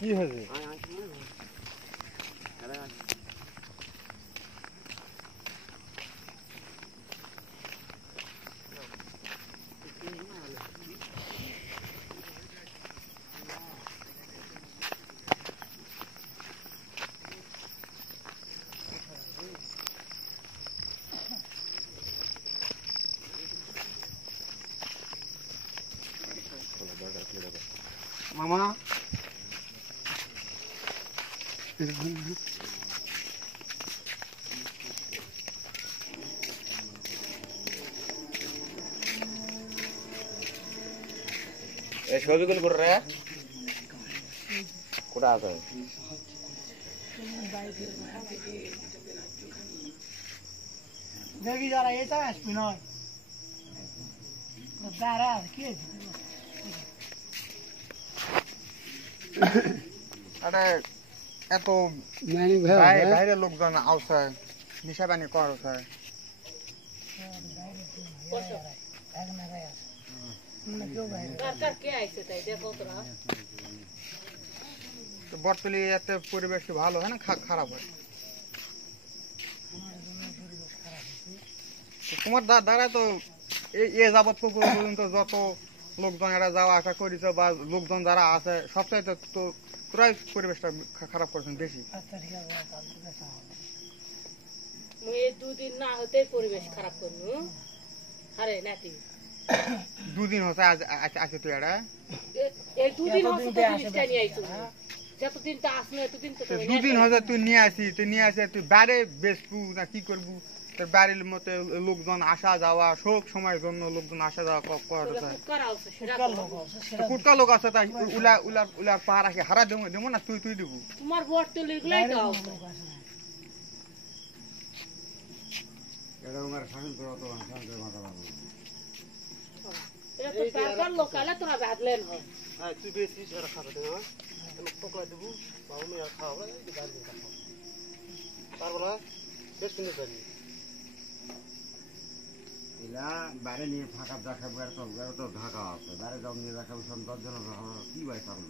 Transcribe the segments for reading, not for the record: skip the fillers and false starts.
কি হয়েছে? মামা ছবিগুলো করে রে কোথায় আছে দেখি যারা এটা আসবি নয় দাঁড়া কি আরে এত বাইরের লোকজন આવશે নিশাবানি করছে বটতলি এতে পরিবেশ ভালো হয় না খারাপ হয় তোমার দ্বারা তো এ যাবত পর্যন্ত যত লোকজন এরা যাওয়া আসা করেছে বা লোকজন যারা আছে সবচাইতে তো তোরাই পরিবেশটা খারাপ করছেন বেশি দুদিন না হতে পরিবেশ খারাপ করবো আরে নাতি দুদিন হচ্ছে আছে তুই এটা দুদিন যতদিন তো আসলো এতদিন তো দুদিন হচ্ছে তুই নিয়ে আসি তুই বাইরে বেচবু না কি করবু তোর বাড়ির মতো লোকজন আসা যাওয়া সব সময়ের জন্য লোকজন আসা যাওয়া কুটকা লোক আছে তাই উলার পাহাড় আসে হারা দেবো না তুই দেবো তোমার বট তো লিখলাই তো এটা তো সরকার লোকালে তোরা বাদলেন হয় তুই বেশি খাবে না পকড়া দেবো বাবু মেয়ে খাওয়া পারবো না বেশ সুন্দর জানি বাইরে নিয়ে ফাঁকা দেখাবো তো ঢাকা আছে বাইরে যাও নিয়ে দেখাবো 10 জন কি ভাই পারবো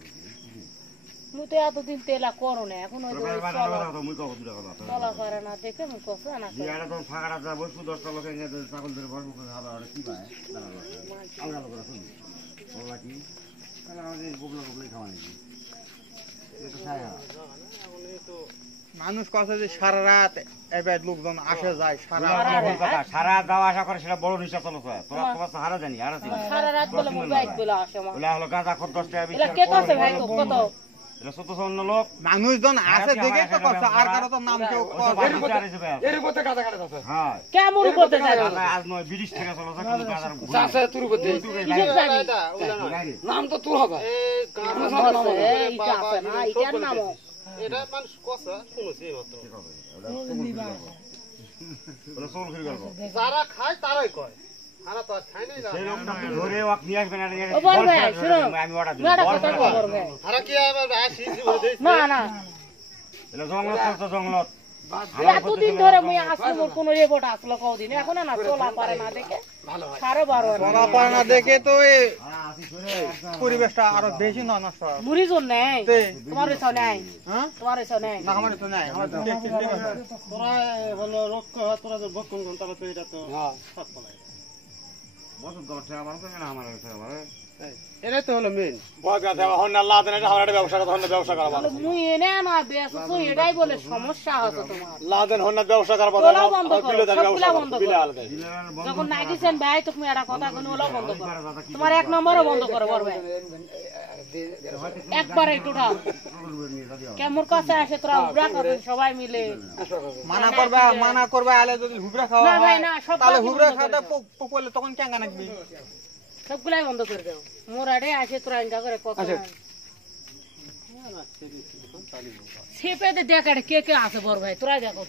মুই তো এতদিন তেলা করো না এখন চলা করে না দেখে মুই কষ্ট না ফাঁকা যা বসবো 10টা লোক ছাগল ধরে বসবো খাবার কি ভাই আমরা লোকরা শুনি বলা কি আমাদের গোবলা গোবলাই খাওয়া নাকি মানুষ কথা যে সারা রাত এবার লোকজন আসে যায় সারা যাওয়া আসা করে সেটা বড় নিশা চলো তোরা তোমার হারা জানি সারা রাত বলে মোবাইল বলে আসে হলো গাঁজা খর 10 টাকা 20 টাকা কে কাছে ভাই কত এটা 1400 লোক মানুষজন আছে দেখে তো কথা আর কারো তো নাম কেউ এর উপরে গাঁজা কাটা আছে হ্যাঁ কেমন করতে চাই আজ নয় 20 টাকা চলো কোন গাঁজার চাষে তোর উপরে নাম তো তোর হবে এই গাঁজা এইটা আছে না এইটার নাম এটা মানুষ কথা শুনেছি মাত্র ওরা সোল ফিরে গেল যারা খায় তারাই কয় আরা তো খায় নাই সেই লোকটা ধরে ওয়াক নিয়ে আসবে না ও বড় ভাই শুনো আমি অর্ডার দিই বড় ভাই আরা কি আবার আসি জীবনে দেই না না এটা জঙ্গলত এতদিন ধরে মুই আসলে মোর কোন রিপোর্ট আসলো কদিন এখন না চলা পারে না দেখে ভালো হয় সারে বারো চলা পারে না দেখে তো এই পরিবেশটা আরো বেশি নষ্ট হয় মুড়ি জোর নেই তোমার এসো নেই হ্যাঁ তোমার এসো নেই না আমার তো নাই আমার তোরা হলো রক্ষ তোরা যে বক্ষণ কোন তাহলে তো এটা তো সব পলাই বছর 10 টাকা আমার না আমার এটাই তো হলো মেইন মুই এনে না বেশ তো এটাই বলে সমস্যা হচ্ছে তোমার তোলা বন্ধ করো সবগুলা বন্ধ করো যখন নাগিছেন ভাই তুমি একটা কথা কোন ওলা বন্ধ করো তোমার এক নম্বরও বন্ধ করো বড় ভাই একবারে টোটাল কেমন কাছে আসে তোরা উবরা করবেন সবাই মিলে মানা করবা আলে যদি হুবরা খাওয়া না ভাই না সব তাহলে হুবরা খাওয়াটা পকলে তখন কেঙ্গা নাকবি সবগুলাই বন্ধ করে দাও মোরাডে আসে তোরা ইনকা করে কথা ছেপে দে দেখ কে কে আছে বড় ভাই তোরা দেখো